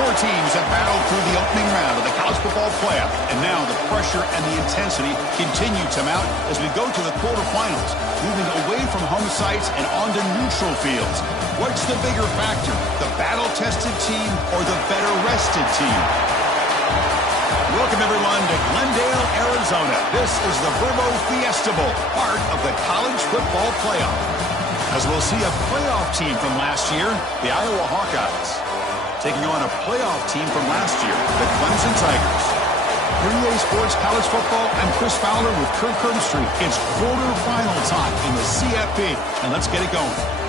Four teams have battled through the opening round of the college football playoff, and now the pressure and the intensity continue to mount as we go to the quarterfinals, moving away from home sites and onto neutral fields. What's the bigger factor, the battle-tested team or the better-rested team? Welcome, everyone, to Glendale, Arizona. This is the Verbo Fiesta Bowl, part of the college football playoff. As we'll see a playoff team from last year, the Iowa Hawkeyes, taking on a playoff team from last year, the Clemson Tigers. Here EA Sports College Football, I'm Chris Fowler with Kirk Herbstreit. It's quarterfinal time in the CFP, and let's get it going.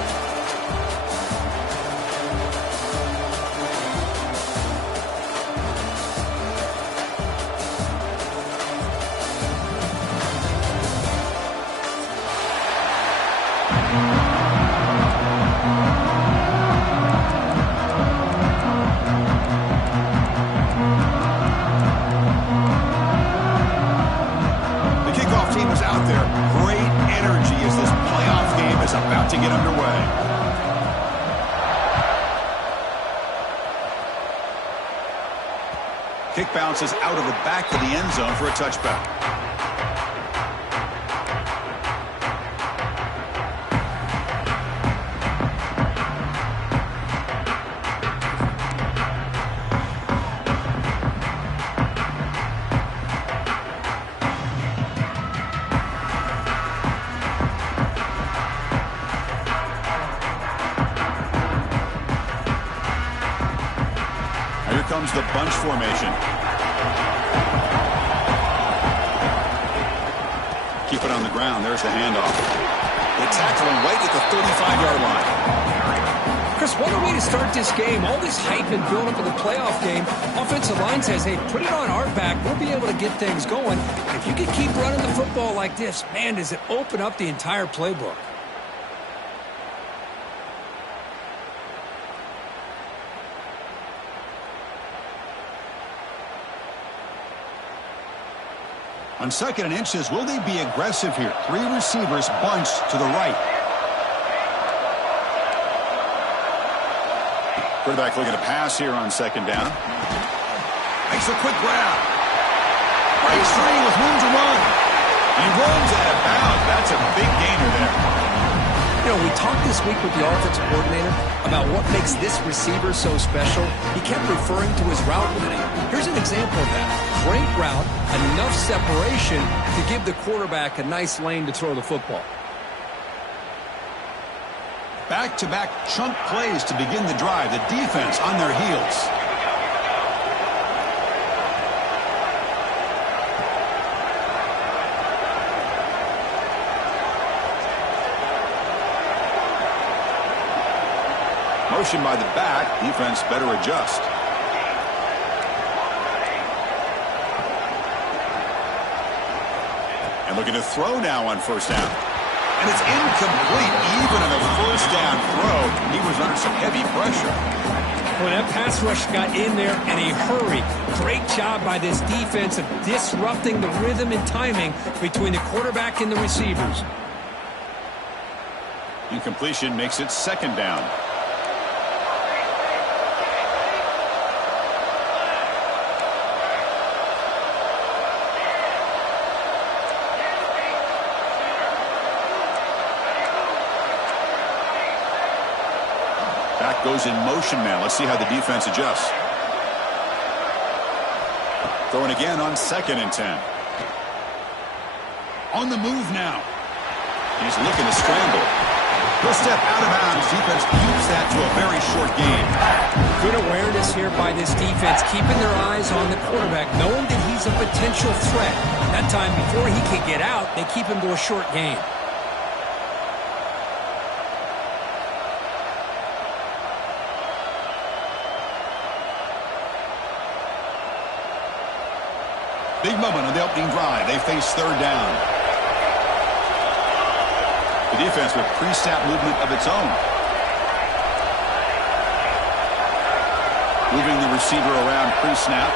To get underway. Kick bounces out of the back of the end zone for a touchback. Comes the bunch formation. Keep it on the ground. There's the handoff. They tackle him right at the 35-yard line. Chris, what a way to start this game. All this hype and build up of the playoff game. Offensive line says, hey, put it on our back. We'll be able to get things going. If you can keep running the football like this, man, does it open up the entire playbook. On 2nd and inches, will they be aggressive here? Three receivers bunched to the right. Quarterback looking to pass here on 2nd down. Makes a quick grab. Breaks free with room to run. He runs out of bounds. That's a big gainer there. You know, we talked this week with the offensive coordinator about what makes this receiver so special. He kept referring to his route running. Here's an example of that. Great route, enough separation to give the quarterback a nice lane to throw the football. Back-to-back chunk plays to begin the drive. The defense on their heels. Motion by the back. Defense better adjust. And looking to throw now on 1st down. And it's incomplete. Even on a first down throw, he was under some heavy pressure. Well, that pass rush got in there in a hurry. Great job by this defense of disrupting the rhythm and timing between the quarterback and the receivers. Incompletion makes it second down. Back goes in motion now. Let's see how the defense adjusts. Throwing again on 2nd and 10. On the move now. He's looking to scramble. He'll step out of bounds. Defense keeps that to a very short gain. Good awareness here by this defense, keeping their eyes on the quarterback, knowing that he's a potential threat. That time, before he could get out, they keep him to a short gain. Big moment on the opening drive. They face 3rd down. The defense with pre-snap movement of its own. Moving the receiver around pre-snap.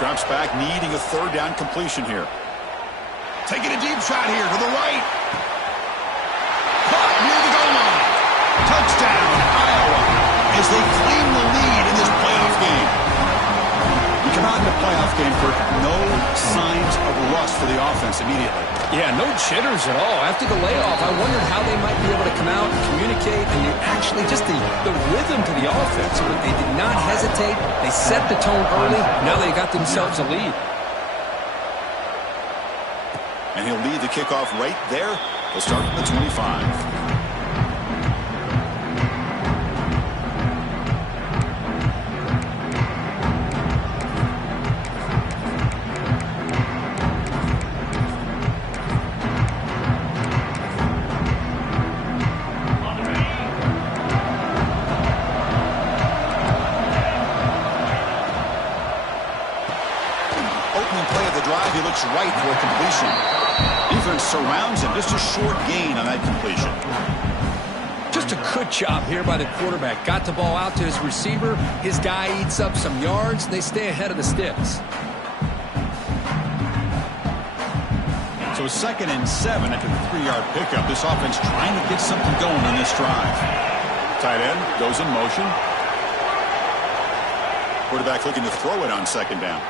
Drops back, needing a 3rd down completion here. Taking a deep shot here to the right. Caught near the goal line. Touchdown, Iowa. As they claim the lead in this playoff game. We come out in the playoff game, Kirk, no signs of rust for the offense immediately. Yeah, no jitters at all. After the layoff, I wondered how they might be able to come out and communicate and actually just the rhythm to the offense. But they did not hesitate. They set the tone early. Now they got themselves a lead. And he'll lead the kickoff right there. They'll start from the 25. Right for a completion. Defense surrounds him. Just a short gain on that completion. Just a good job here by the quarterback. Got the ball out to his receiver. His guy eats up some yards. They stay ahead of the sticks. So 2nd and 7 after the 3-yard pickup. This offense trying to get something going on this drive. Tight end goes in motion. Quarterback looking to throw it on 2nd down.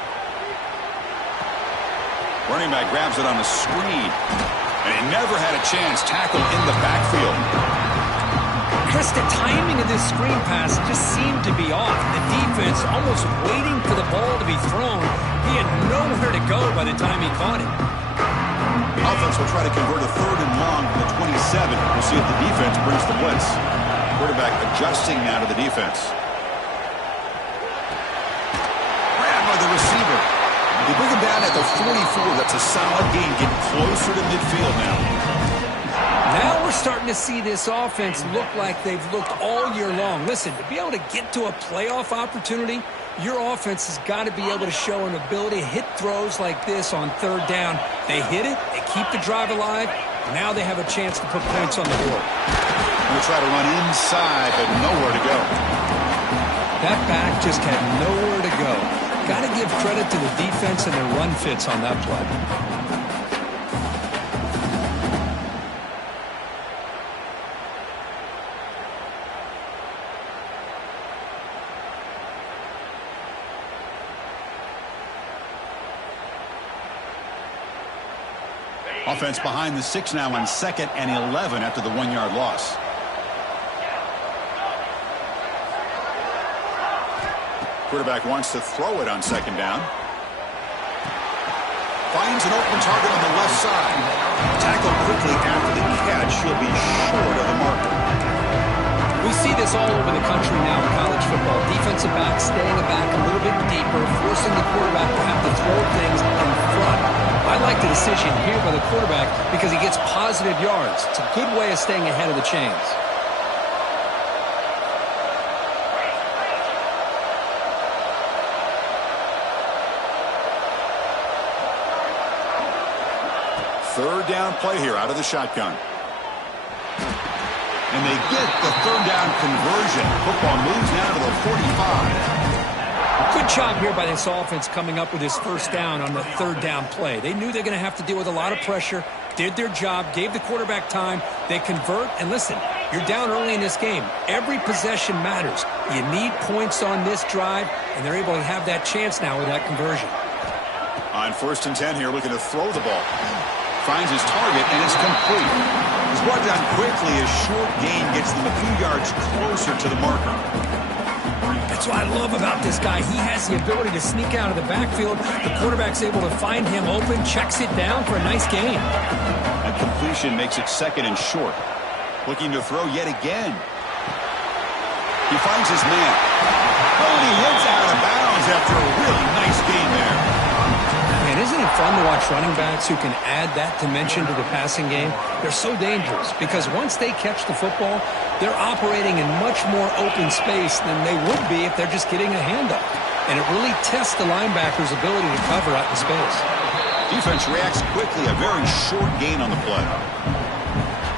Running back grabs it on the screen. And he never had a chance. Tackle in the backfield. Chris, the timing of this screen pass just seemed to be off. The defense almost waiting for the ball to be thrown. He had nowhere to go by the time he caught it. Offense will try to convert a 3rd and long from the 27. We'll see if the defense brings the blitz. Quarterback adjusting now to the defense. Grabbed by the receiver. They bring him down at the 44. That's a solid gain. Getting closer to midfield now. Now we're starting to see this offense look like they've looked all year long. Listen, to be able to get to a playoff opportunity, your offense has got to be able to show an ability to hit throws like this on 3rd down. They hit it, they keep the drive alive, now they have a chance to put points on the board. We'll try to run inside, but nowhere to go. That back just had nowhere to go. Got to give credit to the defense and their run fits on that play. Offense behind the 6 now on 2nd and 11 after the 1-yard loss. Quarterback wants to throw it on 2nd down. Finds an open target on the left side. Tackled quickly after the catch. He'll be short of the marker. We see this all over the country now in college football. Defensive backs staying back a little bit deeper, forcing the quarterback to have to throw things in front. I like the decision here by the quarterback because he gets positive yards. It's a good way of staying ahead of the chains. Third down play here out of the shotgun. And they get the third down conversion. Football moves now to the 45. Good job here by this offense coming up with his first down on the third down play. They knew they're going to have to deal with a lot of pressure, did their job, gave the quarterback time. They convert, and listen, you're down early in this game. Every possession matters. You need points on this drive, and they're able to have that chance now with that conversion. On 1st and 10 here, looking to throw the ball. Finds his target, and it's complete. He's brought down quickly. A short gain gets them a few yards closer to the marker. That's what I love about this guy. He has the ability to sneak out of the backfield. The quarterback's able to find him open, checks it down for a nice gain. That completion makes it 2nd and short. Looking to throw yet again. He finds his man. Oh, and he hits out of bounds after a really nice gain there. Man, isn't it fun to watch running backs who can add that dimension to the passing game? They're so dangerous because once they catch the football, they're operating in much more open space than they would be if they're just getting a handoff. And it really tests the linebacker's ability to cover out in space. Defense reacts quickly. A very short gain on the play.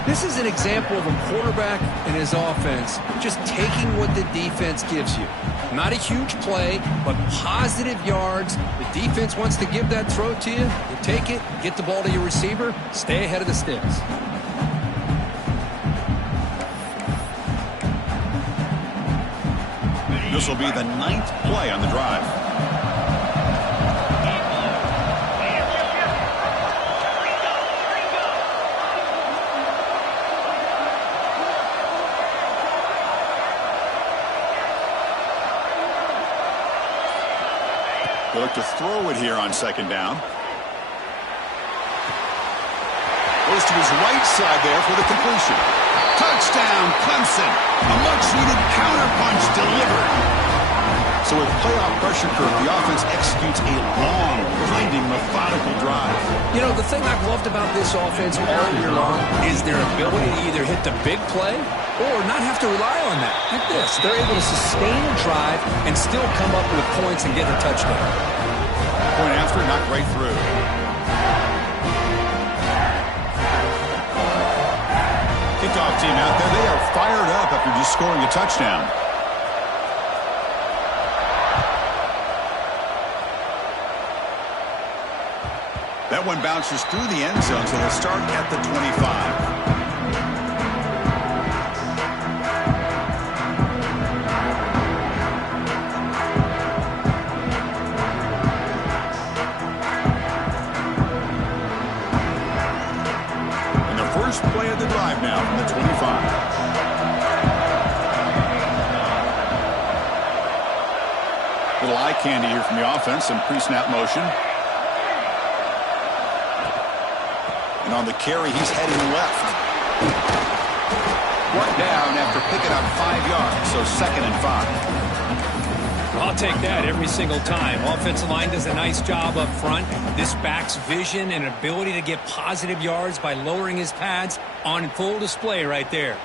This is an example of a quarterback and his offense just taking what the defense gives you. Not a huge play, but positive yards. The defense wants to give that throw to you. You take it, get the ball to your receiver, stay ahead of the sticks. This will be the 9th play on the drive. They look to throw it here on 2nd down. Goes to his right side there for the completion. Touchdown, Clemson. A much-needed counterpunch delivered. So with playoff pressure curve, the offense executes a long, grinding, methodical drive. You know, the thing I've loved about this offense all year long is their ability to either hit the big play or not have to rely on that. Like this, they're able to sustain a drive and still come up with points and get a touchdown. Point after, knocked right through. Kickoff team out there. They are fired up after just scoring a touchdown. That one bounces through the end zone, so they'll start at the 25. Play of the drive now from the 25. Little eye candy here from the offense. Some pre-snap motion. And on the carry, he's heading left. One down after picking up 5 yards, so 2nd and 5. I'll take that every single time. Offensive line does a nice job up front. This back's vision and ability to get positive yards by lowering his pads on full display right there.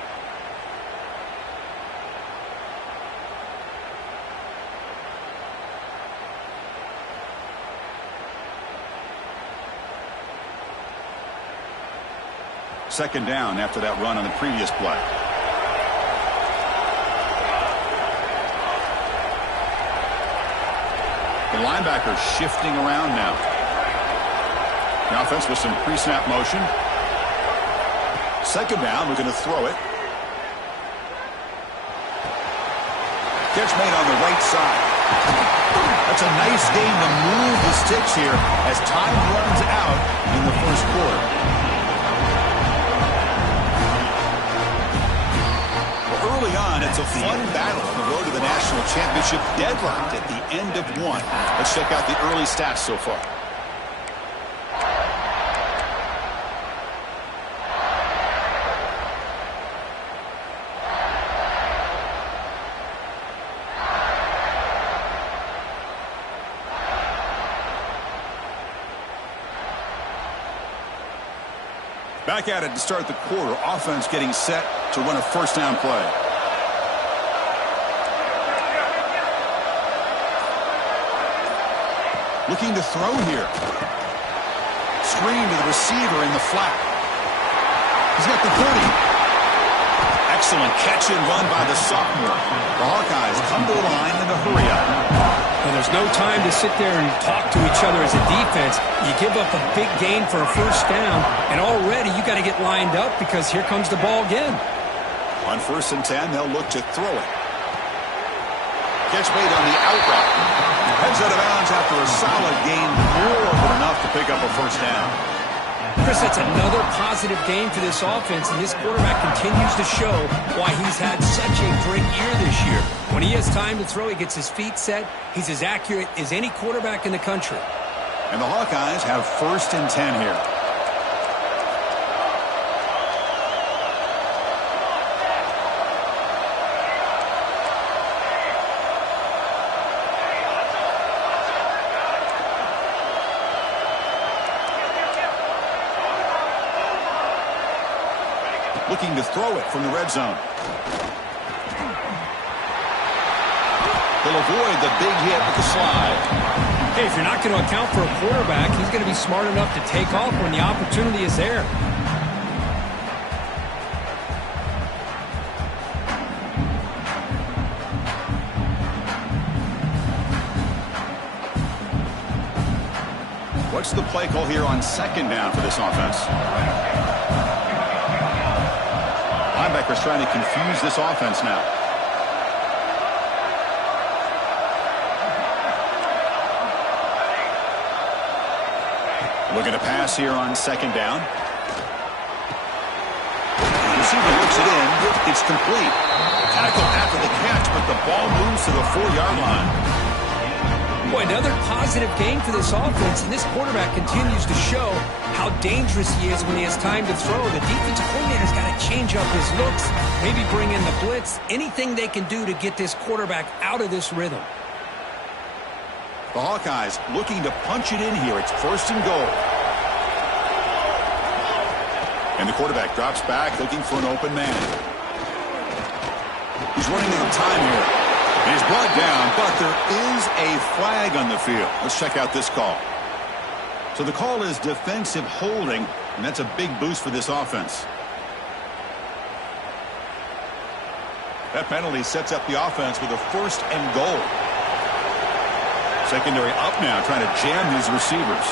Second down after that run on the previous play. The linebacker shifting around now. The offense with some pre-snap motion. Second down, we're going to throw it. Catch made on the right side. That's a nice game to move the sticks here as time runs out in the first quarter. Early on, it's a fun battle on the road to the national championship, deadlocked at the end of one. Let's check out the early stats so far. Back at it to start the quarter. Offense getting set to run a first down play. Looking to throw here. Screen to the receiver in the flat. He's got the 30. Excellent catch and run by the sophomore. The Hawkeyes come to the line in a hurry up. And there's no time to sit there and talk to each other as a defense. You give up a big gain for a first down, and already you got to get lined up because here comes the ball again. On 1st and 10, they'll look to throw it. Catch made on the out route. Heads out of bounds after a solid gain, more than enough to pick up a first down. Chris, that's another positive game for this offense, and this quarterback continues to show why he's had such a great year this year. When he has time to throw, he gets his feet set. He's as accurate as any quarterback in the country. And the Hawkeyes have 1st and 10 here. Looking to throw it from the red zone. He'll avoid the big hit with the slide. Hey, if you're not going to account for a quarterback, he's going to be smart enough to take off when the opportunity is there. What's the play call here on 2nd down for this offense? Linebackers trying to confuse this offense now. Looking to pass here on 2nd down. The receiver looks it in. It's complete. Tackle after the catch, but the ball moves to the 4-yard line. Boy, another positive game for this offense, and this quarterback continues to show how dangerous he is when he has time to throw. The defensive coordinator's got to change up his looks, maybe bring in the blitz, anything they can do to get this quarterback out of this rhythm. The Hawkeyes looking to punch it in here. It's 1st and goal. And the quarterback drops back looking for an open man. He's running out of time here. He's brought down, but there is a flag on the field. Let's check out this call. So the call is defensive holding, and that's a big boost for this offense. That penalty sets up the offense with a 1st and goal. Secondary up now, trying to jam these receivers.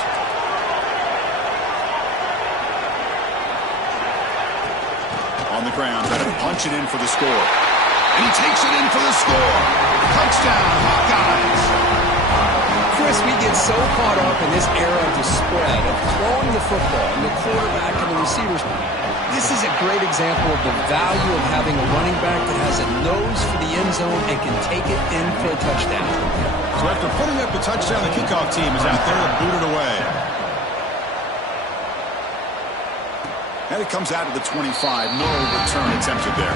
On the ground, trying to punch it in for the score. And he takes it in for the score. Touchdown, Hawkeyes. Chris, we get so caught up in this era of the spread, of throwing the football, and the quarterback and the receivers. This is a great example of the value of having a running back that has a nose for the end zone and can take it in for a touchdown. So after putting up the touchdown, the kickoff team is out there to boot it away. And it comes out of the 25. No return attempted there.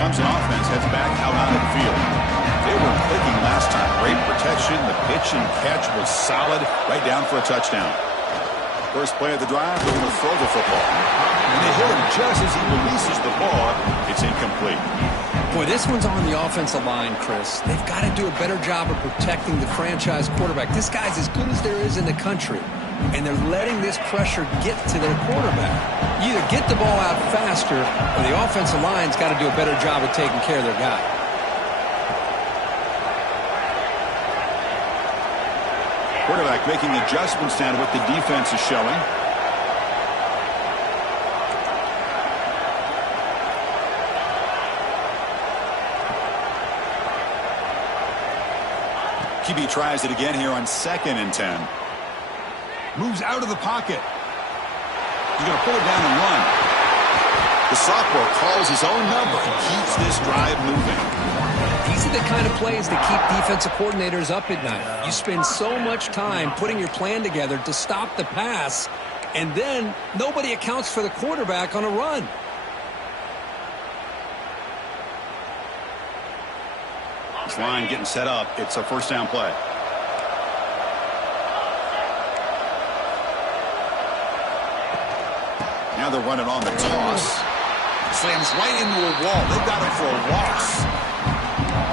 Clemson offense heads back out on the field. They were clicking last time. Great protection. The pitch and catch was solid. Right down for a touchdown. First play of the drive, they're going to throw the football. And they hit him just as he releases the ball. It's incomplete. Boy, this one's on the offensive line, Chris. They've got to do a better job of protecting the franchise quarterback. This guy's as good as there is in the country. And they're letting this pressure get to their quarterback. You either get the ball out faster, or the offensive line's got to do a better job of taking care of their guy. Quarterback making adjustments down to what the defense is showing. QB tries it again here on 2nd and 10. Moves out of the pocket. He's going to pull it down and run. The sophomore calls his own number and keeps this drive moving. These are the kind of plays that keep defensive coordinators up at night. You spend so much time putting your plan together to stop the pass, and then nobody accounts for the quarterback on a run. This line getting set up. It's a 1st down play. Now they're running on the toss. Slams right into a wall. They've got him for a loss.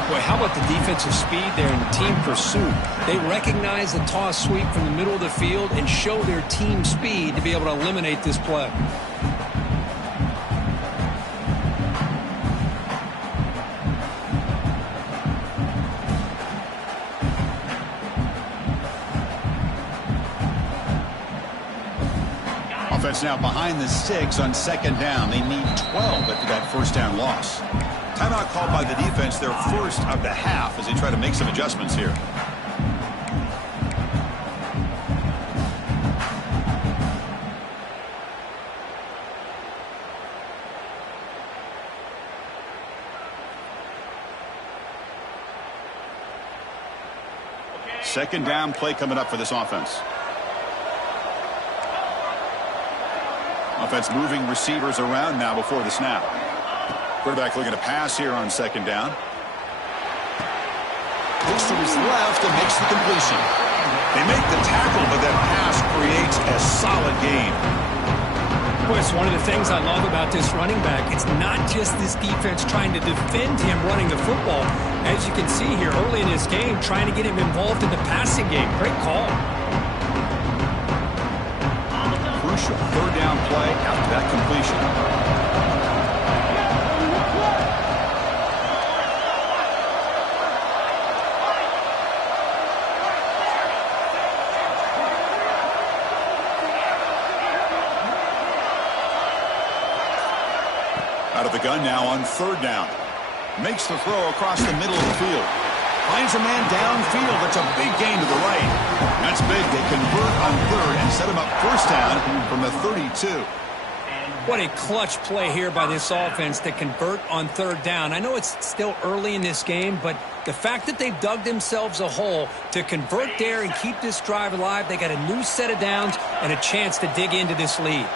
Boy, how about the defensive speed there in team pursuit? They recognize the toss sweep from the middle of the field and show their team speed to be able to eliminate this play. Offense now behind the 6 on second down. They need 12 after that first down loss. Timeout called by the defense, their first of the half, as they try to make some adjustments here. Second down play coming up for this offense. Offense moving receivers around now before the snap. Quarterback looking to pass here on second down. Looks to his left and makes the completion. They make the tackle, but that pass creates a solid gain. Boy, it's one of the things I love about this running back. It's not just this defense trying to defend him running the football. As you can see here early in this game, trying to get him involved in the passing game. Great call. Crucial third down play after that completion. Out of the gun now on third down. Makes the throw across the middle of the field. Finds a man downfield. That's a big gain to the right. That's big. They convert on third and set him up first down from the 32. What a clutch play here by this offense to convert on third down. I know it's still early in this game, but the fact that they've dug themselves a hole to convert there and keep this drive alive, they got a new set of downs and a chance to dig into this lead.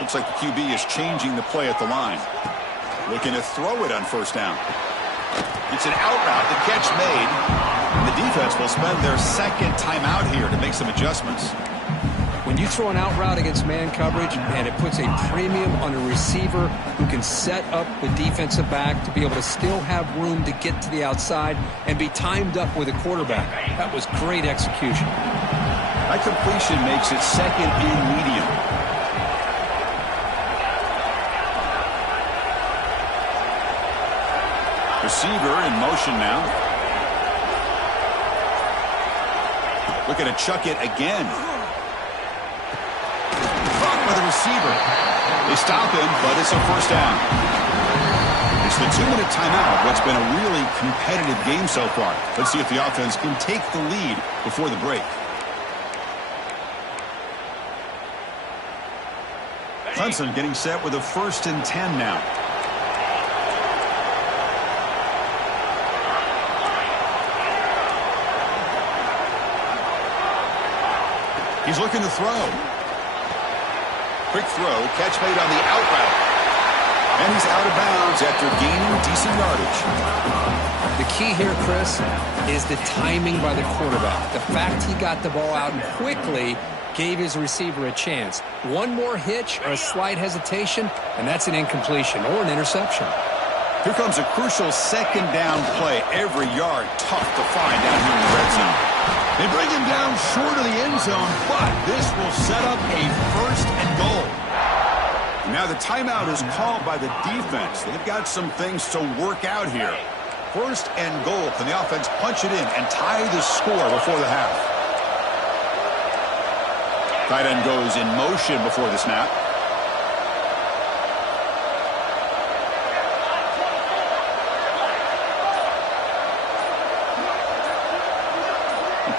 Looks like the QB is changing the play at the line. Looking to throw it on first down. It's an out route. The catch made. And the defense will spend their second timeout here to make some adjustments. When you throw an out route against man coverage, and it puts a premium on a receiver who can set up the defensive back to be able to still have room to get to the outside and be timed up with a quarterback. That was great execution. That completion makes it second and medium. Receiver in motion now. Looking to chuck it again. Caught by the receiver. They stop him, but it's a first down. It's the 2-minute timeout. What's been a really competitive game so far. Let's see if the offense can take the lead before the break. Clemson getting set with a 1st and 10 now. He's looking to throw. Quick throw, catch made on the out route. And he's out of bounds after gaining decent yardage. The key here, Chris, is the timing by the quarterback. The fact he got the ball out quickly gave his receiver a chance. One more hitch or a slight hesitation, and that's an incompletion or an interception. Here comes a crucial second down play. Every yard tough to find down here in the red zone. They bring him down short of the end zone, but this will set up a 1st and goal. Now the timeout is called by the defense. They've got some things to work out here. 1st and goal. Can the offense punch it in and tie the score before the half? Tight end goes in motion before the snap.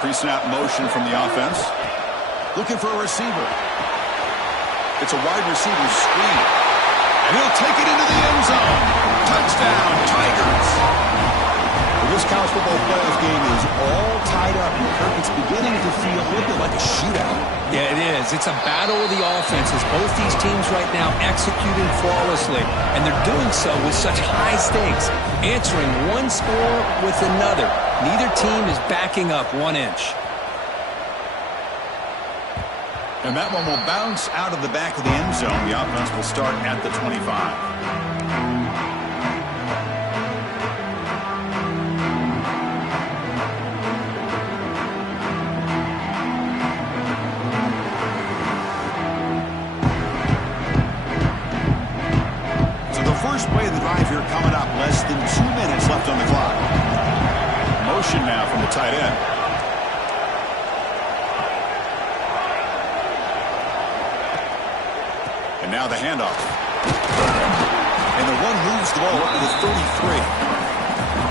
Pre-snap motion from the offense. Looking for a receiver. It's a wide receiver screen. And he'll take it into the end zone. Touchdown, Tigers. The This college football playoff game is all tied up. Kirk, it's beginning to feel a little bit like a shootout. Yeah, it is. It's a battle of the offenses. Both these teams right now executing flawlessly, and they're doing so with such high stakes, answering one score with another. Neither team is backing up 1 inch. And that one will bounce out of the back of the end zone. The offense will start at the 25. First play of the drive here coming up. Less than 2 minutes left on the clock. Motion now from the tight end. And now the handoff. And the run moves the ball up to the 33.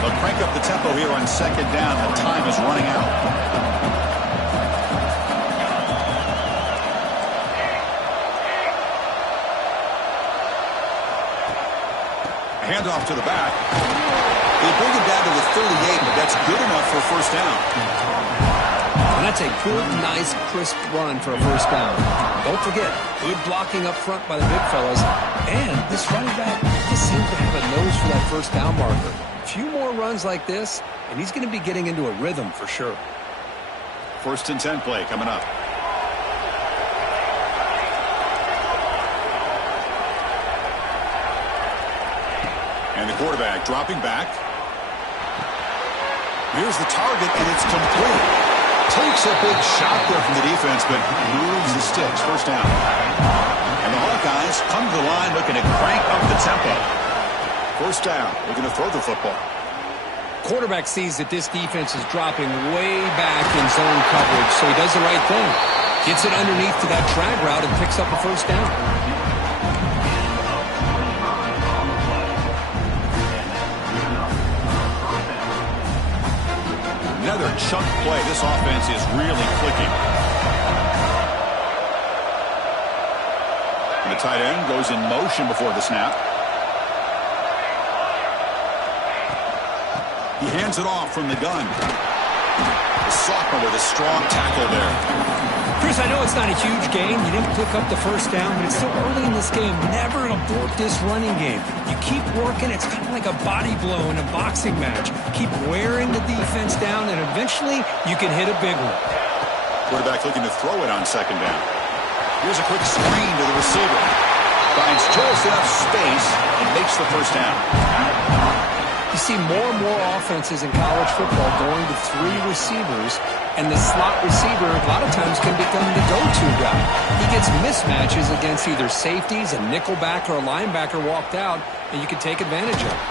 They'll crank up the tempo here on second down. The time is running out. Handoff to the back. They bring it down to the 38, but that's good enough for a first down. And that's a good, nice, crisp run for a first down. Don't forget, good blocking up front by the big fellas. And this running back just seems to have a nose for that first down marker. A few more runs like this, and he's going to be getting into a rhythm for sure. First and 10 play coming up. And the quarterback dropping back. Here's the target, and it's complete. Takes a big shot there from the defense, but moves the sticks. First down. And the Hawkeyes come to the line looking to crank up the tempo. First down, looking to throw the football. Quarterback sees that this defense is dropping way back in zone coverage, so he does the right thing. Gets it underneath to that drag route and picks up a first down. Another chunk play. This offense is really clicking. And the tight end goes in motion before the snap. He hands it off from the gun. The sophomore with a strong tackle there. Chris, I know it's not a huge game. You didn't pick up the first down, but it's still early in this game. Never abort this running game. You keep working. It's kind of like a body blow in a boxing match. Keep wearing the defense down, and eventually you can hit a big one. Quarterback looking to throw it on second down. Here's a quick screen to the receiver. Finds just enough space and makes the first down. You see more and more offenses in college football going to 3 receivers, and the slot receiver a lot of times can become the go-to guy. He gets mismatches against either safeties, a nickelback, or a linebacker walked out, and you can take advantage of it.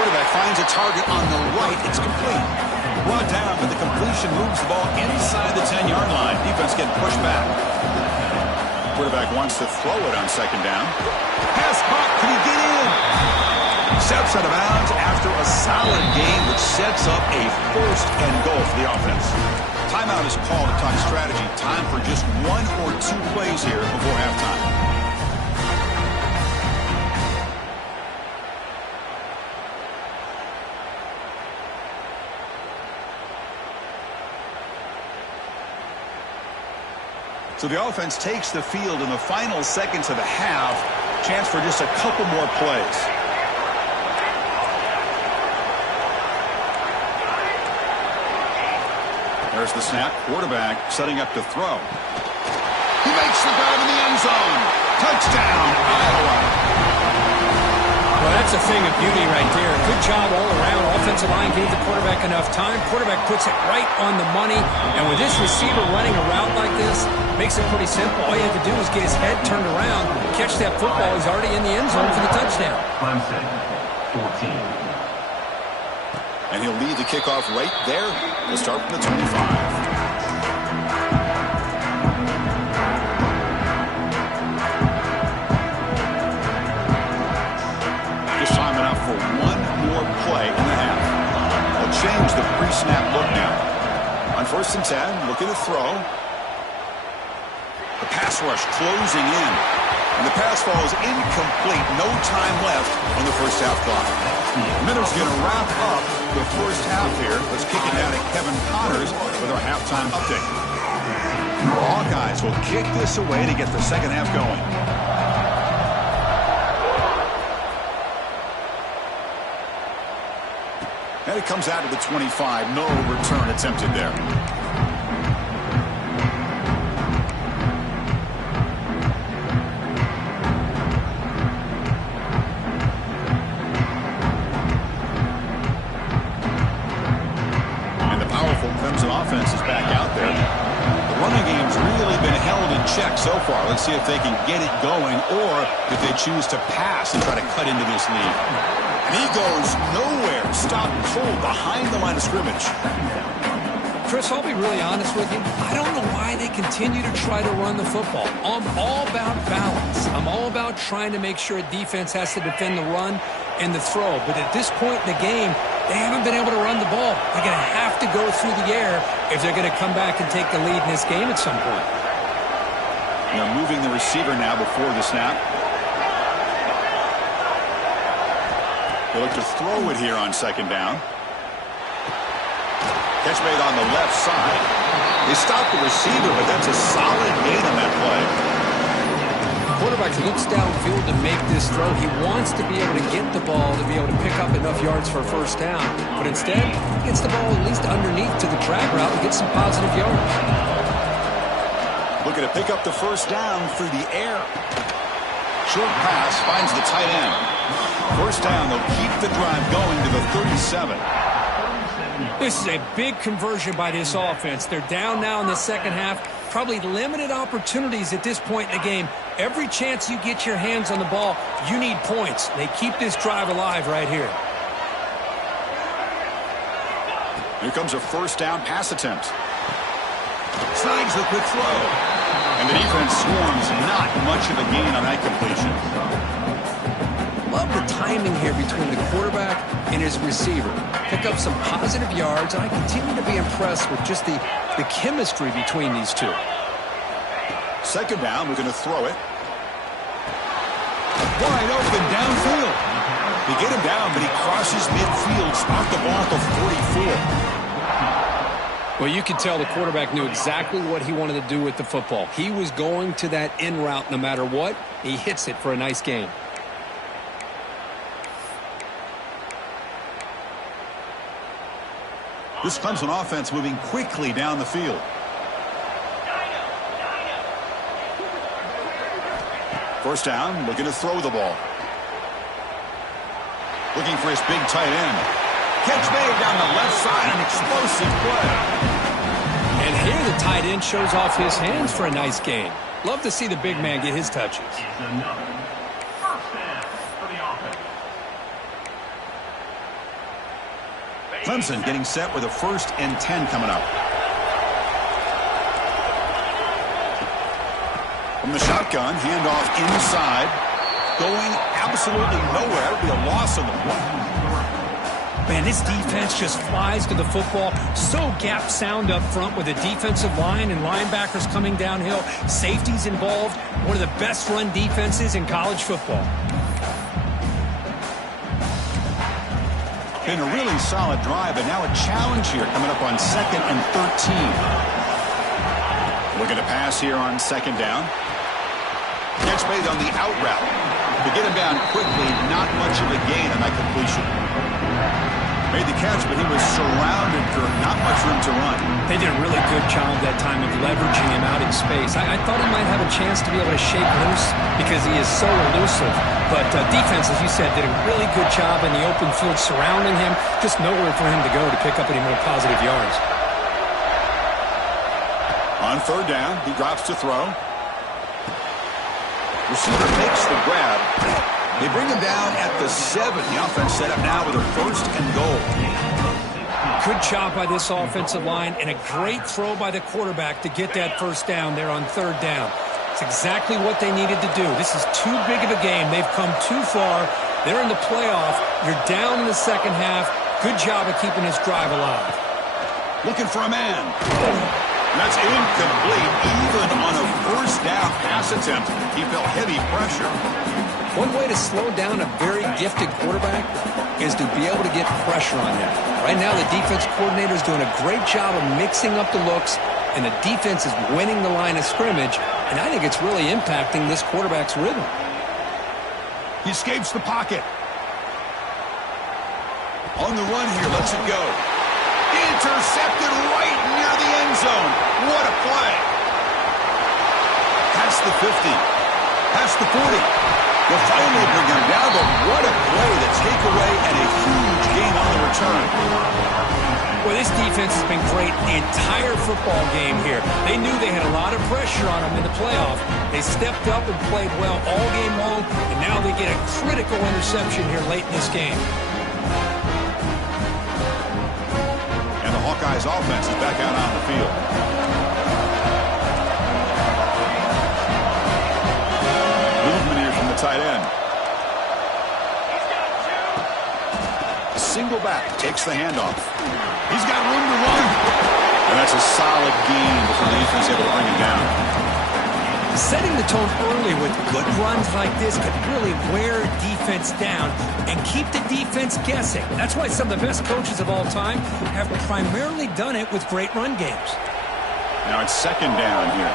Quarterback finds a target on the right. It's complete. Brought down, but the completion moves the ball inside the 10-yard line. Defense getting pushed back. Quarterback wants to throw it on second down. Pass caught. Can he get in? Steps out of bounds after a solid game, which sets up a first and goal for the offense. Timeout is called to talk strategy. Time for just 1 or 2 plays here before halftime. So the offense takes the field in the final seconds of the half. Chance for just a couple more plays. There's the snap. Quarterback setting up to throw. He makes the grab in the end zone. Touchdown, Iowa. Well, that's a thing of beauty right there. Good job all around. Offensive line gave the quarterback enough time. Quarterback puts it right on the money. And with this receiver running a route like this, makes it pretty simple. All you have to do is get his head turned around, catch that football. He's already in the end zone for the touchdown. Clemson, 14. And he'll lead the kickoff right there. We'll start from the 25. Just time enough for 1 more play in the half. They'll change the pre-snap look now. On first and 10, looking to throw. The pass rush closing in. And the pass falls incomplete. No time left on the first half clock. Miller's going to wrap up the first half here. Let's kick it down to Kevin Connors with our halftime update. The Hawkeyes will kick this away to get the second half going. And it comes out to the 25. No return attempted there. Offense is back out there. The running game's really been held in check so far. Let's see if they can get it going or if they choose to pass and try to cut into this lead. And he goes nowhere. Stopped cold behind the line of scrimmage. Chris, I'll be really honest with you. I don't know why they continue to try to run the football. I'm all about balance. I'm all about trying to make sure a defense has to defend the run and the throw. But at this point in the game, they haven't been able to run the ball. They're going to have to go through the air if they're going to come back and take the lead in this game at some point. They're moving the receiver now before the snap. They look to throw it here on second down. Catch made on the left side. They stopped the receiver, but that's a solid gain on that play. Quarterback looks downfield to make this throw. He wants to be able to get the ball to be able to pick up enough yards for a first down. But instead, he gets the ball at least underneath to the drag route and gets some positive yards. Looking to pick up the first down through the air. Short pass finds the tight end. First down, they'll keep the drive going to the 37. This is a big conversion by this offense. They're down now in the second half. Probably limited opportunities at this point in the game. Every chance you get your hands on the ball, you need points. They keep this drive alive right here. Here comes a first down pass attempt. Snags the quick throw. And the defense swarms. Not much of a gain on that completion. Love the timing here between the quarterback and his receiver. Pick up some positive yards, and I continue to be impressed with just the chemistry between these two. Second down, we're going to throw it. Wide open downfield. They get him down, but he crosses midfield, spot the ball at the 44. Well, you could tell the quarterback knew exactly what he wanted to do with the football. He was going to that in route no matter what. He hits it for a nice gain. This Clemson offense moving quickly down the field. First down, looking to throw the ball. Looking for his big tight end. Catch made down the left side, an explosive play. And here the tight end shows off his hands for a nice gain. Love to see the big man get his touches. Clemson getting set with a 1st and 10 coming up. From the shotgun, handoff inside. Going absolutely nowhere. It'll be a loss on the play. Man, this defense just flies to the football. So gap sound up front with the defensive line and linebackers coming downhill. Safeties involved. One of the best run defenses in college football. Been a really solid drive, but now a challenge here coming up on 2nd and 13. Looking to pass here on second down. Catch made on the out route. To get him down quickly, not much of a gain on that completion. Made the catch, but he was surrounded for not much room to run. They did a really good job that time of leveraging him out in space. I thought he might have a chance to be able to shake loose because he is so elusive. But defense, as you said, did a really good job in the open field surrounding him. Just nowhere for him to go to pick up any more positive yards. On third down, he drops to throw. Receiver makes the grab. They bring him down at the 7. The offense set up now with a 1st and goal. Good job by this offensive line and a great throw by the quarterback to get that first down there on third down. It's exactly what they needed to do. This is too big of a game. They've come too far. They're in the playoff. You're down in the second half. Good job of keeping this drive alive. Looking for a man. That's incomplete. Even on a first down pass attempt, he felt heavy pressure. One way to slow down a very gifted quarterback is to be able to get pressure on him. Right now, the defense coordinator is doing a great job of mixing up the looks, and the defense is winning the line of scrimmage, and I think it's really impacting this quarterback's rhythm. He escapes the pocket. On the run here, lets it go. Intercepted right near the end zone. What a play. Past the 50. Past the 40. They'll finally bring him down, but what a play. The takeaway and a huge gain on the return. Well, this defense has been great the entire football game here. They knew they had a lot of pressure on them in the playoff. They stepped up and played well all game long, and now they get a critical interception here late in this game. And the Hawkeyes offense is back out on the field. Movement here from the tight end. Single back, takes the handoff. He's got room to run. And that's a solid gain before the defense able to bring him down. Setting the tone early with good runs like this can really wear defense down and keep the defense guessing. That's why some of the best coaches of all time have primarily done it with great run games. Now it's second down here.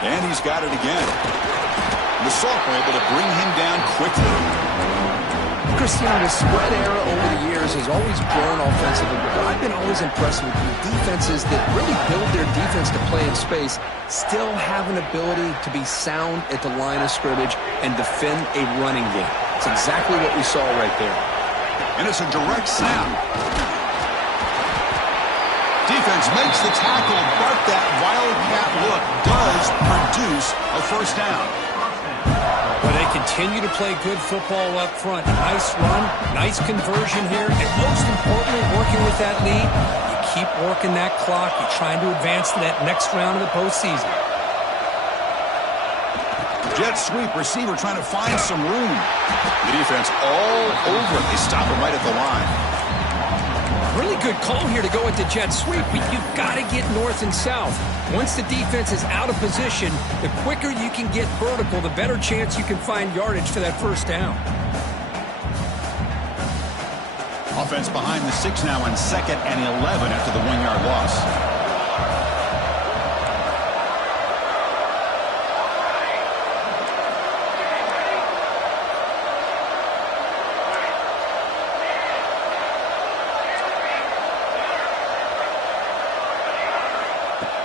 And he's got it again. The Sophomore able to bring him down quickly. Christian, the spread era over the years has always grown offensively, but I've been always impressed with defenses that really build their defense to play in space, still have an ability to be sound at the line of scrimmage and defend a running game. It's exactly what we saw right there. And it's a direct snap. Defense makes the tackle, but that wildcat look does produce a first down. But they continue to play good football up front. Nice run, nice conversion here, and most importantly, working with that lead, you keep working that clock. You're trying to advance to that next round of the postseason. Jet sweep, receiver trying to find some room. The defense all over it. They stop him right at the line. Really good call here to go with the jet sweep, but you've got to get north and south. Once the defense is out of position, the quicker you can get vertical, the better chance you can find yardage for that first down. Offense behind the 6 now on 2nd and 11 after the 1-yard loss.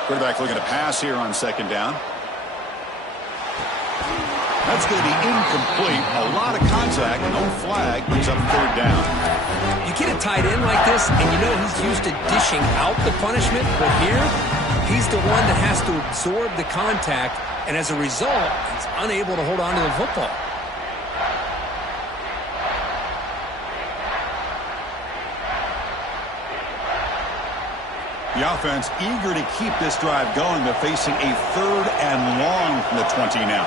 Quarterback looking to pass here on 2nd down. That's going to be incomplete. A lot of contact. No flag. Brings up 3rd down. You get a tight end like this, and you know he's used to dishing out the punishment. But here, he's the one that has to absorb the contact, and as a result, he's unable to hold on to the football. The offense eager to keep this drive going, but facing a 3rd and long from the 20 now.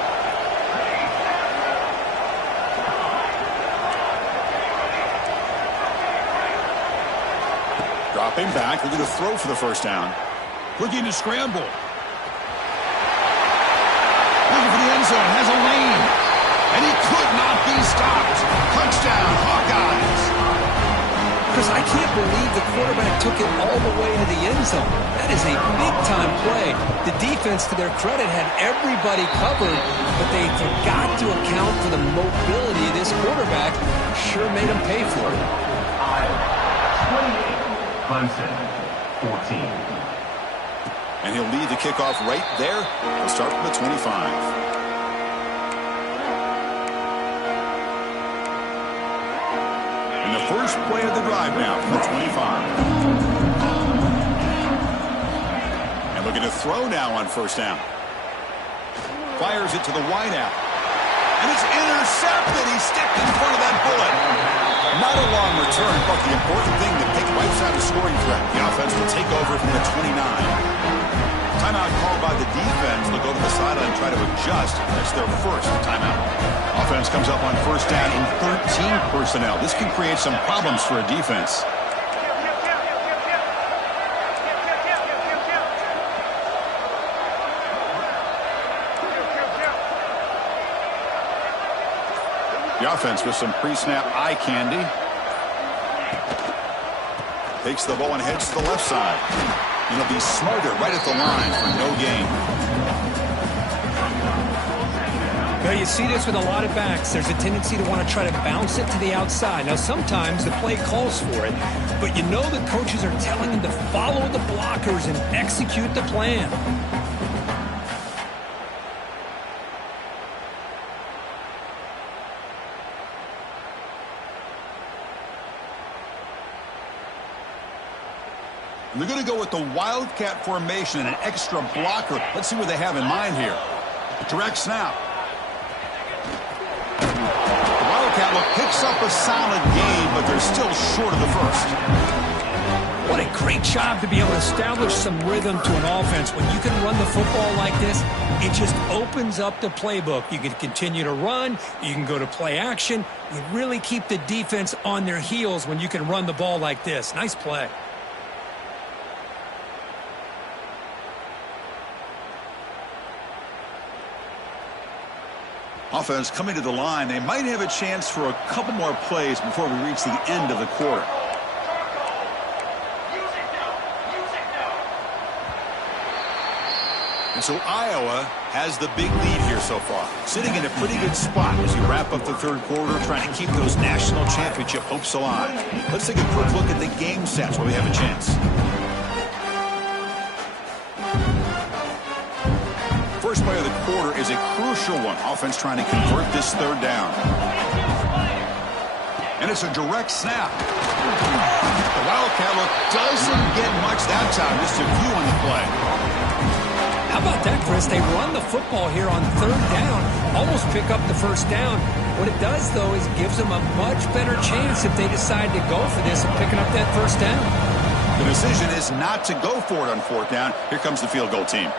Dropping back, looking to throw for the first down. Looking to scramble. Looking for the end zone, has a lane. And he could not be stopped. Touchdown, Hawkeyes. Chris, I can't believe the quarterback took it all the way to the end zone. That is a big-time play. The defense, to their credit, had everybody covered, but they forgot to account for the mobility of this quarterback. Sure made him pay for it. 28, Clemson, 14. And he'll lead the kickoff right there. He'll start from the 25. First play of the drive now from the 25. And looking to throw now on 1st down. Fires it to the wideout. And it's intercepted. He stepped in front of that bullet. Not a long return, but the important thing, the pick wipes out a scoring threat. The offense will take over from the 29. timeout called by the defense. They'll go to the sideline and try to adjust. That's their first timeout. Offense comes up on first down in 13 personnel. This can create some problems for a defense. The offense with some pre-snap eye candy. Takes the ball and heads to the left side. And he'll be smarter right at the line for no gain. Well, you see this with a lot of backs. There's a tendency to want to try to bounce it to the outside. Now, sometimes the play calls for it, but you know the coaches are telling them to follow the blockers and execute the plan. They're going to go with the Wildcat formation and an extra blocker. Let's see what they have in mind here. Direct snap. The Wildcat look picks up a solid gain, but they're still short of the first. What a great job to be able to establish some rhythm to an offense. When you can run the football like this, it just opens up the playbook. You can continue to run. You can go to play action. You really keep the defense on their heels when you can run the ball like this. Nice play. Offense coming to the line. They might have a chance for a couple more plays before we reach the end of the quarter. And so Iowa has the big lead here so far. Sitting in a pretty good spot as you wrap up the third quarter, trying to keep those national championship hopes alive. Let's take a quick look at the game stats where we have a chance. First play of the quarter is a crucial one. Offense trying to convert this third down. And it's a direct snap. The Wildcat look doesn't get much that time. Just a few on the play. How about that, Chris? They run the football here on third down, almost pick up the first down. What it does, though, is gives them a much better chance if they decide to go for this and picking up that first down. The decision is not to go for it on fourth down. Here comes the field goal team.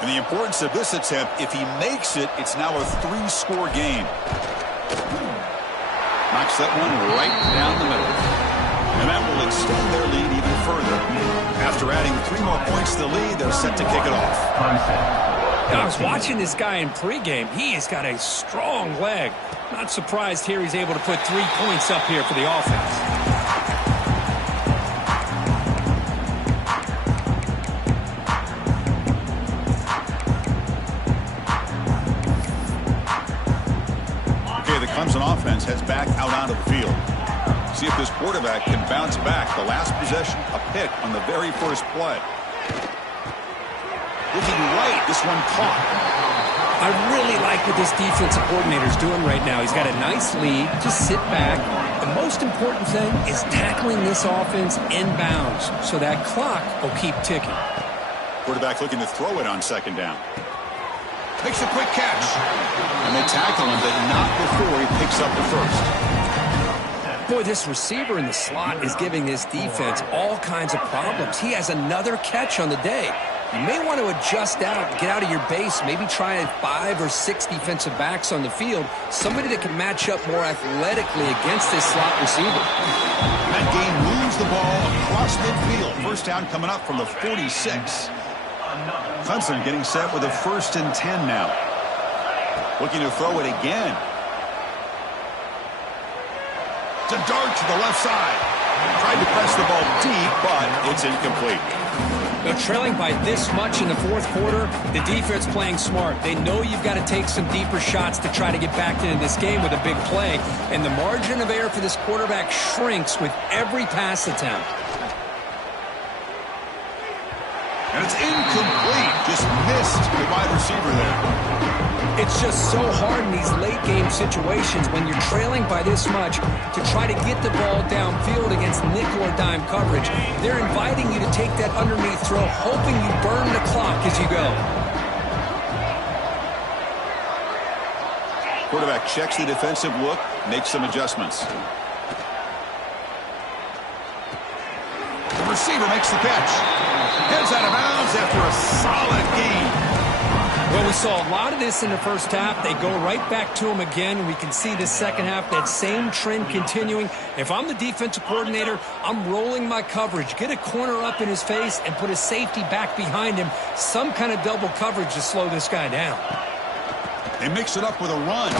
And the importance of this attempt, if he makes it, it's now a 3-score game. Knocks that one right down the middle. And that will extend their lead even further. After adding 3 more points to the lead, they're set to kick it off. I was watching this guy in pregame. He has got a strong leg. Not surprised here he's able to put 3 points up here for the offense. Clemson offense heads back out onto the field. See if this quarterback can bounce back. The last possession, a pick on the very first play. Looking right, this one caught. I really like what this defensive coordinator is doing right now. He's got a nice lead. Just sit back. The most important thing is tackling this offense inbounds so that clock will keep ticking. Quarterback looking to throw it on second down. Makes a quick catch. And they tackle him, but not before he picks up the first. Boy, this receiver in the slot is giving this defense all kinds of problems. He has another catch on the day. You may want to adjust out, get out of your base, maybe try 5 or 6 defensive backs on the field, somebody that can match up more athletically against this slot receiver. That game moves the ball across midfield. First down coming up from the 46. Clemson getting set with a 1st and 10 now. Looking to throw it again. To dart to the left side. Tried to press the ball deep, but it's incomplete. Now, trailing by this much in the fourth quarter, the defense playing smart. They know you've got to take some deeper shots to try to get back into this game with a big play. And the margin of error for this quarterback shrinks with every pass attempt. And it's incomplete. Just missed the wide receiver there. It's just so hard in these late-game situations when you're trailing by this much to try to get the ball downfield against nickel or dime coverage. They're inviting you to take that underneath throw, hoping you burn the clock as you go. Quarterback checks the defensive look, makes some adjustments. receiver makes the catch. Heads out of bounds after a solid gain. Well, we saw a lot of this in the first half. They go right back to him again. We can see the second half, that same trend continuing. If I'm the defensive coordinator, I'm rolling my coverage. Get a corner up in his face and put a safety back behind him. Some kind of double coverage to slow this guy down. They mix it up with a run.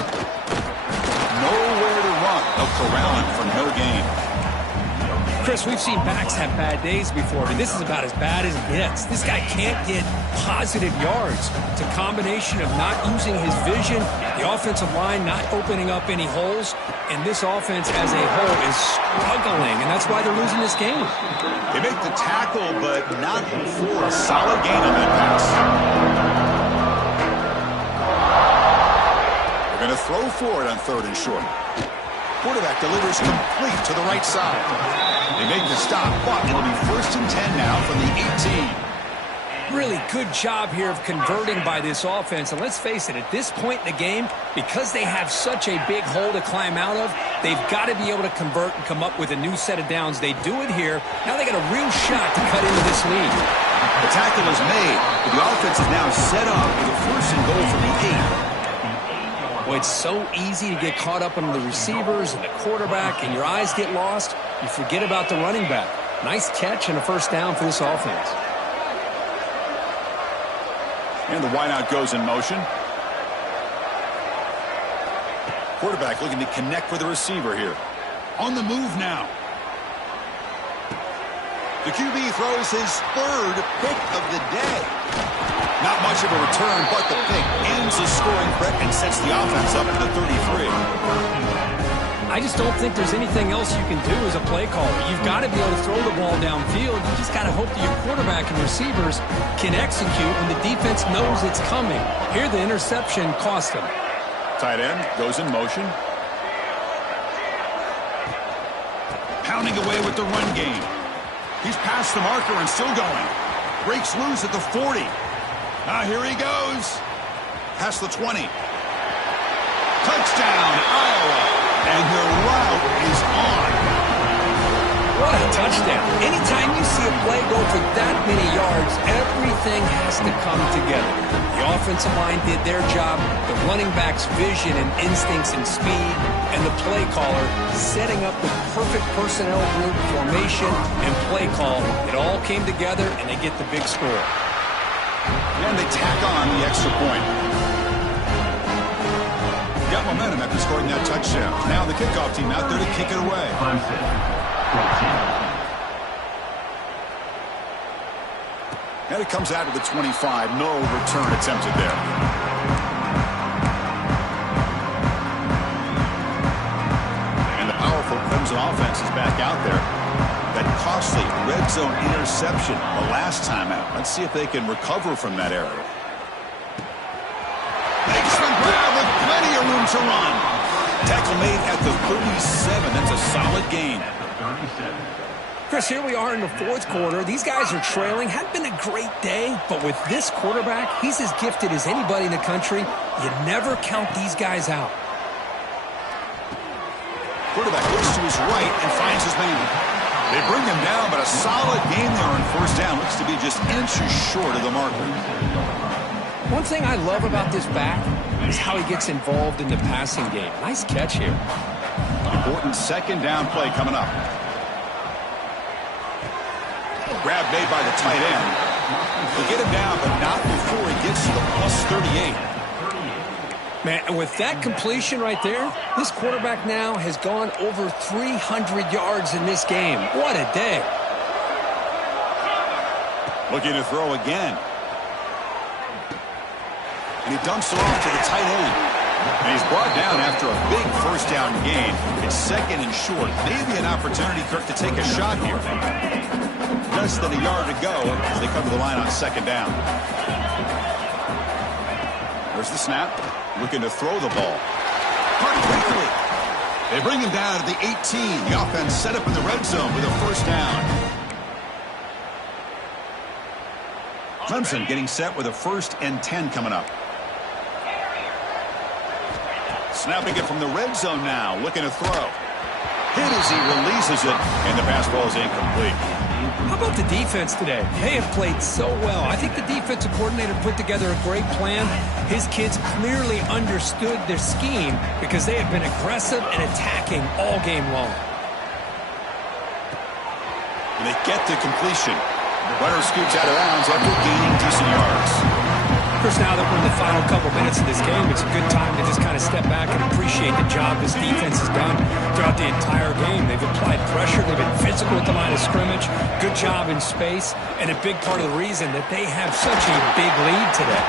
Nowhere to run. They'll corral him for no gain. Chris, we've seen backs have bad days before, but this is about as bad as it gets. This guy can't get positive yards. It's a combination of not using his vision, the offensive line not opening up any holes, and this offense as a whole is struggling, and that's why they're losing this game. They make the tackle, but not for a solid gain on that pass. They're going to throw for it on 3rd and short. Quarterback delivers complete to the right side. They make the stop, but it'll be 1st and 10 now from the 18. Really good job here of converting by this offense. And let's face it, at this point in the game, because they have such a big hole to climb out of, they've got to be able to convert and come up with a new set of downs. They do it here. Now they got a real shot to cut into this lead. The tackle is made, but the offense is now set up with a 1st and goal from the 8. Well, it's so easy to get caught up on the receivers and the quarterback, and your eyes get lost. You forget about the running back. Nice catch and a 1st down for this offense. And the wideout goes in motion. Quarterback looking to connect with the receiver here. On the move now. The QB throws his 3rd pick of the day. Not much of a return, but the pick ends the scoring threat and sets the offense up to the 33. I just don't think there's anything else you can do as a play caller. You've got to be able to throw the ball downfield. You just got to hope that your quarterback and receivers can execute when the defense knows it's coming. Here, the interception cost them. Tight end goes in motion. Pounding away with the run game. He's past the marker and still going. Breaks loose at the 40. Here he goes. Past the 20. Touchdown, Iowa. And their route is on. What a touchdown. Anytime you see a play go for that many yards, everything has to come together. The offensive line did their job, the running back's vision and instincts and speed, and the play caller setting up the perfect personnel group, formation, and play call. It all came together, and they get the big score. And they tack on the extra point. Got momentum after scoring that touchdown. Now the kickoff team out there to kick it away. And it comes out to the 25. No return attempted there. And the powerful Clemson offense is back out there. That costly red zone interception the last time out. Let's see if they can recover from that error. Makes the grab with plenty of room to run. Tackle made at the 37. That's a solid gain. Chris, here we are in the 4th quarter. These guys are trailing. Hadn't been a great day, but with this quarterback, he's as gifted as anybody in the country. You never count these guys out. Quarterback looks to his right and finds his man. They bring him down, but a solid game there on 1st down. Looks to be just inches short of the marker. One thing I love about this back is how he gets involved in the passing game. Nice catch here. Important 2nd down play coming up. Grab made by the tight end. They get him down, but not before he gets to the plus 38. Man, and with that completion right there, this quarterback now has gone over 300 yards in this game. What a day. Looking to throw again. And he dumps it off to the tight end. And he's brought down after a big 1st down gain. It's 2nd and short. Maybe an opportunity, Kirk, to take a shot here. Less than a yard to go as they come to the line on 2nd down. There's the snap. Looking to throw the ball. Hard quickly. They bring him down to the 18. The offense set up in the red zone with a 1st down. Clemson getting set with a 1st and 10 coming up. Snapping it from the red zone now. Looking to throw. Hit as he releases it, and the pass ball is incomplete. How about the defense today? They have played so well. I think the defensive coordinator put together a great plan. His kids clearly understood their scheme because they have been aggressive and attacking all game long. And they get the completion. Runner scoots out of bounds after gaining decent yards. Of course, now that we're in the final couple minutes of this game, it's a good time to just kind of step back and appreciate the job this defense has done throughout the entire game. They've applied pressure. They've been physical at the line of scrimmage. Good job in space. And a big part of the reason that they have such a big lead today.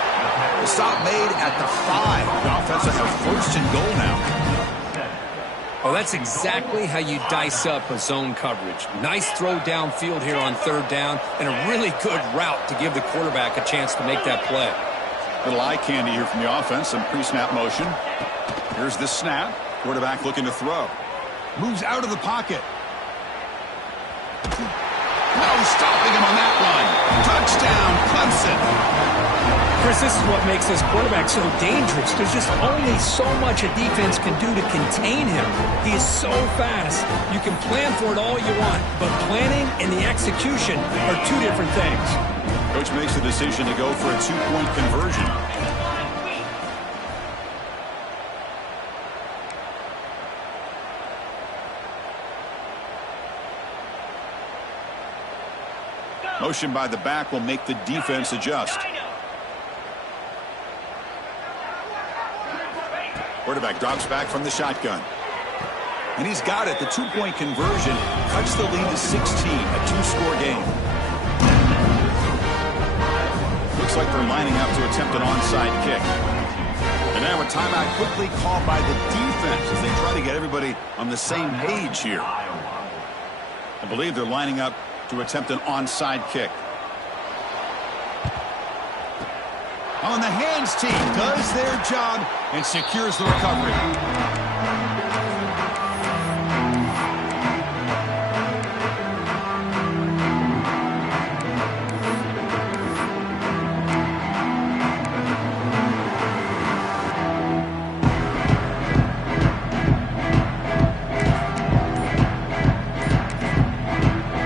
The stop made at the 5. The offense will have first and goal now. Oh, that's exactly how you dice up a zone coverage. Nice throw downfield here on third down, and a really good route to give the quarterback a chance to make that play. Little eye candy here from the offense, some pre-snap motion. Here's the snap. Quarterback looking to throw. Moves out of the pocket. No stopping him on that one. Touchdown, Clemson. Chris, this is what makes this quarterback so dangerous. There's just only so much a defense can do to contain him. He is so fast. You can plan for it all you want, but planning and the execution are two different things. Coach makes the decision to go for a 2-point conversion. Motion by the back will make the defense adjust. Quarterback drops back from the shotgun. And he's got it. The 2-point conversion cuts the lead to 16, a 2-score game. Looks like they're lining up to attempt an onside kick. And now a timeout quickly called by the defense as they try to get everybody on the same page here. I believe they're lining up to attempt an onside kick. On the hands team does their job and secures the recovery.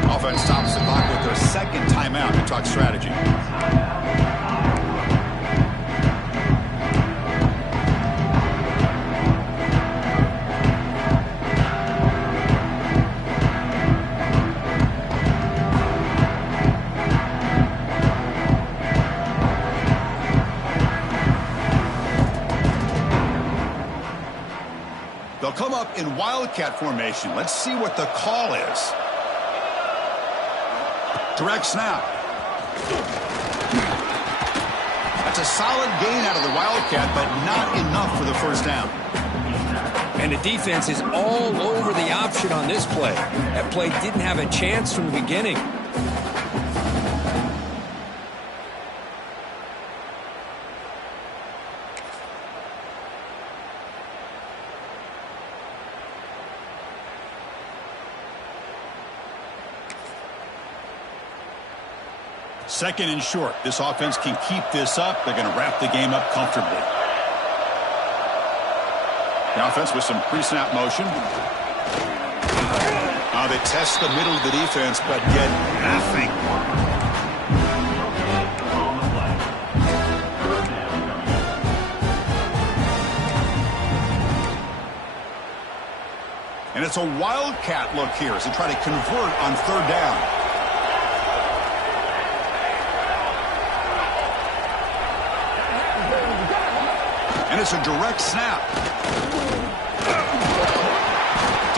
Offense stops the clock with their second timeout to talk strategy. They'll come up in wildcat formation. Let's see what the call is. Direct snap. That's a solid gain out of the wildcat, but not enough for the first down. And the defense is all over the option on this play. That play didn't have a chance from the beginning. Second and short. This offense can keep this up. They're going to wrap the game up comfortably. The offense with some pre-snap motion. They test the middle of the defense, but get nothing. And it's a wildcat look here as they try to convert on third down. And it's a direct snap.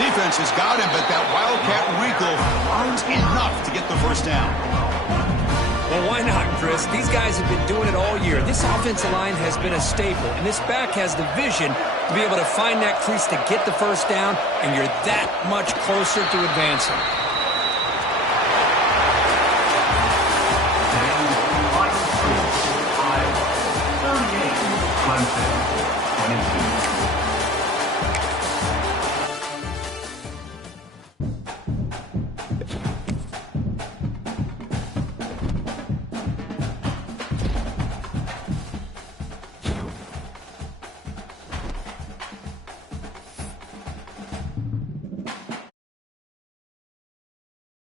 Defense has got him, but that wildcat wrinkle earns enough to get the first down. Well, why not, Chris? These guys have been doing it all year. This offensive line has been a staple, and this back has the vision to be able to find that crease to get the first down, and you're that much closer to advancing.